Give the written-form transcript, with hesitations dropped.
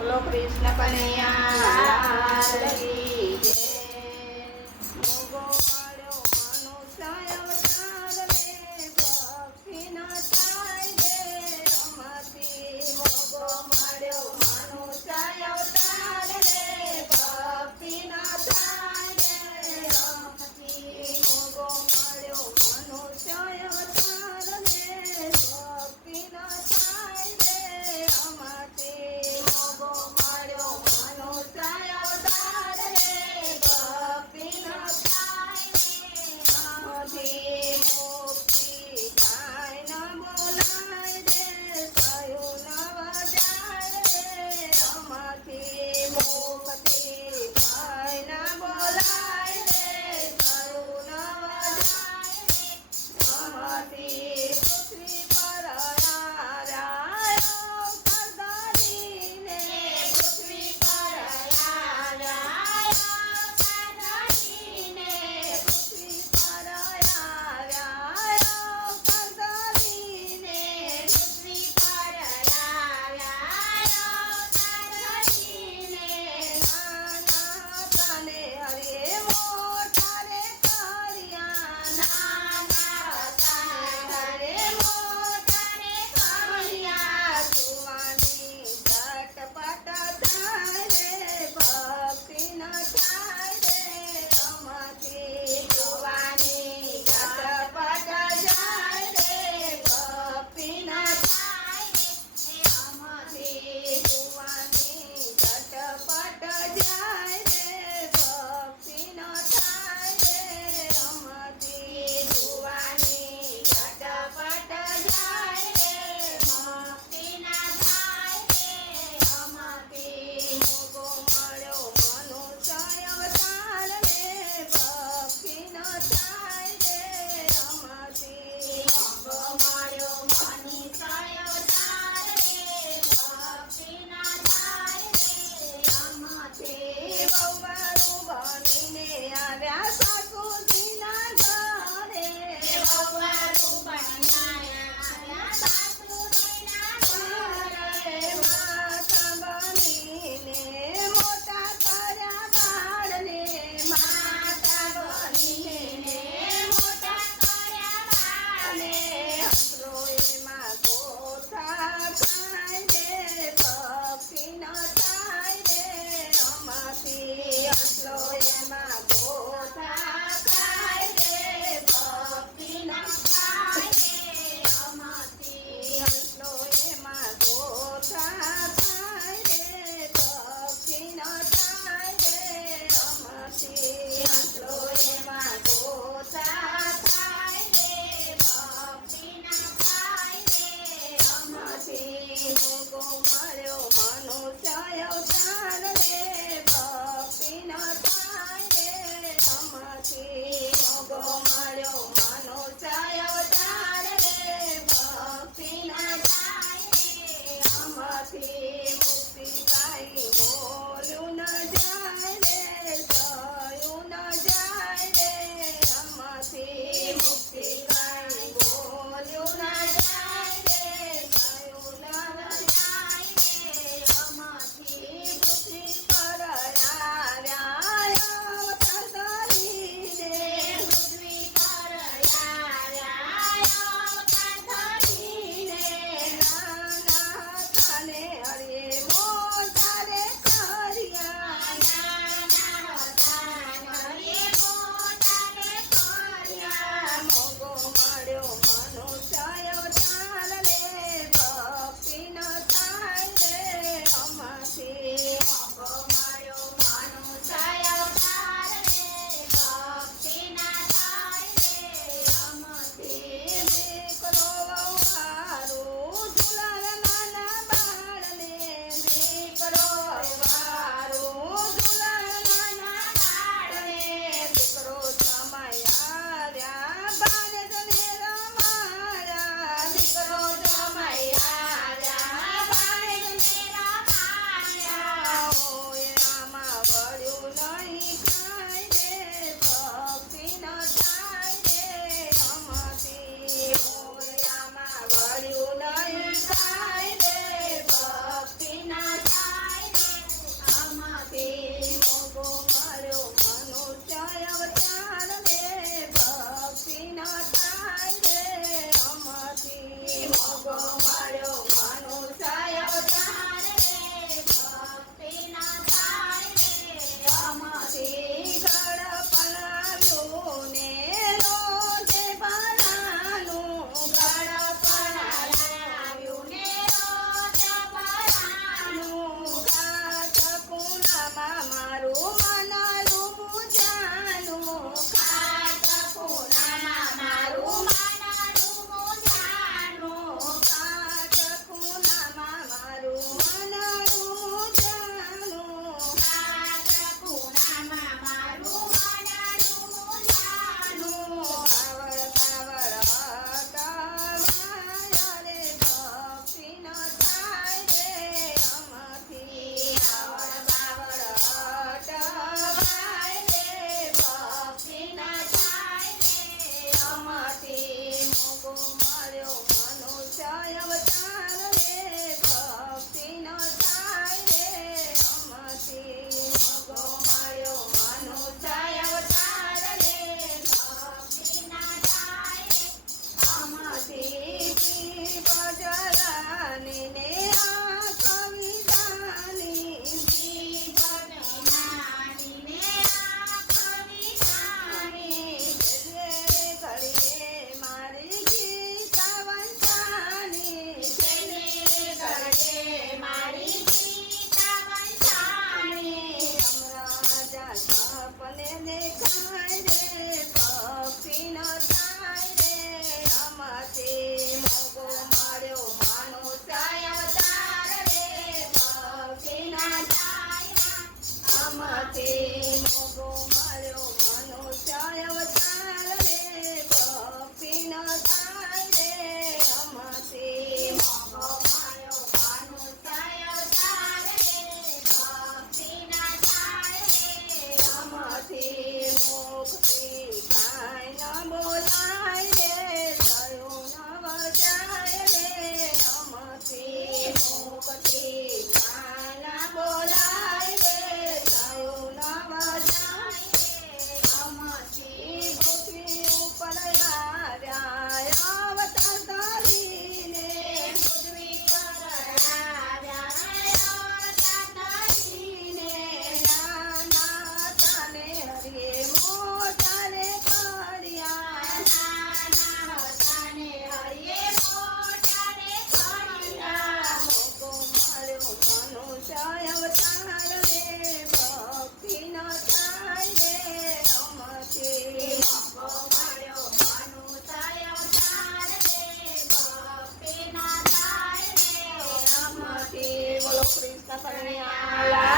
બોલો કૃષ્ણ કનૈયા કી જય. મોગો મળ્યો મનુષ્ય અવતાર રે, ભક્તિ ન થાય રે રમતી. મોગો મળ્યો મનુષ્ય અવતાર રે, ભક્તિ ન થાય રે રમતી. મોગો મળ્યો મનુષ્ય અવતાર રે, ભક્તિ ન થાય રે રમતી. મોગો મળ્યો મનુષ્ય અવતાર રે, ભક્તિ ન થાય રે રમતી. મુક્તિ કાંઈ ન બોલાય રે, કયું ન વજાય રે રમતી. મુક્તિ કાંઈ ન બોલાય રે, કયું ન વજાય રે રમતી. પૃથ્વી પર આવ્યા કરદારીને, પૃથ્વી પર આવ્યા કરદારીને, પૃથ્વી પર આવ્યા કરદારીને, પૃથ્વી પર આવ્યા કરદારીને. નાના તને હરે મોટા રે કર્યા, નાના તને હરે મોટા રે કર્યા. જુવાની ઝટપટ થાય રે, ભક્તિ ન થાય રે રમતી. જુવાની ઝટપટ જાય રે, ભક્તિ ન થાય રે રમતી. જુવાની ઝટપટ જાય રે, ભક્તિ ન થાય રે રમતી. જુવાની ઝટપટ જાય રે, ભક્તિ ન થાય રે રમતી. મોગો મળ્યો મનુષ્ય અવતાર રે, ભક્તિ ન થાય રે રમતી. મોગો મળ્યો મનુષ્ય અવતાર રે, ભક્તિ ન થાય રે રમતી. વહુવારું બનીને આવ્યા સાસુજીના ઘરે, વહુવારું બનીને આવ્યા સાસુજીના ઘરે. માતા બનીને મોટા કર્યા બાળને, માતા બનીને મોટા કર્યા બાળને. હસરો એમાં ગોથા ખાય રે, ભક્તિ ન થાય રે રમતી. હસરો એમાં ગોથા ખાય રે, ભક્તિ ન થાય રે રમતી. હસરો એમાં ગોથા ખાય રે, ભક્તિ ન થાય રે રમતી. હસરો એમાં ગોથા ખાય રે, ભક્તિ ન થાય રે રમતી. મોગો મળ્યો મનુષ્ય અવતાર રે, ભક્તિ ન થાય રે રમતી. મોગો મળ્યો મનુષ્ય અવતાર રે, ભક્તિ ન થાય રે રમતી. મુક્તિ કાંઈ બોલ્યું ન જાય રે, કયું ન જાય રે રમતી. મુક્તિ કાંઈ બોલ્યું ન જાય રે, કયું ન જાય રે રમતી. પૃથ્વી પર આવ્યા અવતાર ધરીને, પૃથ્વી કૃષ્ણ કનૈયા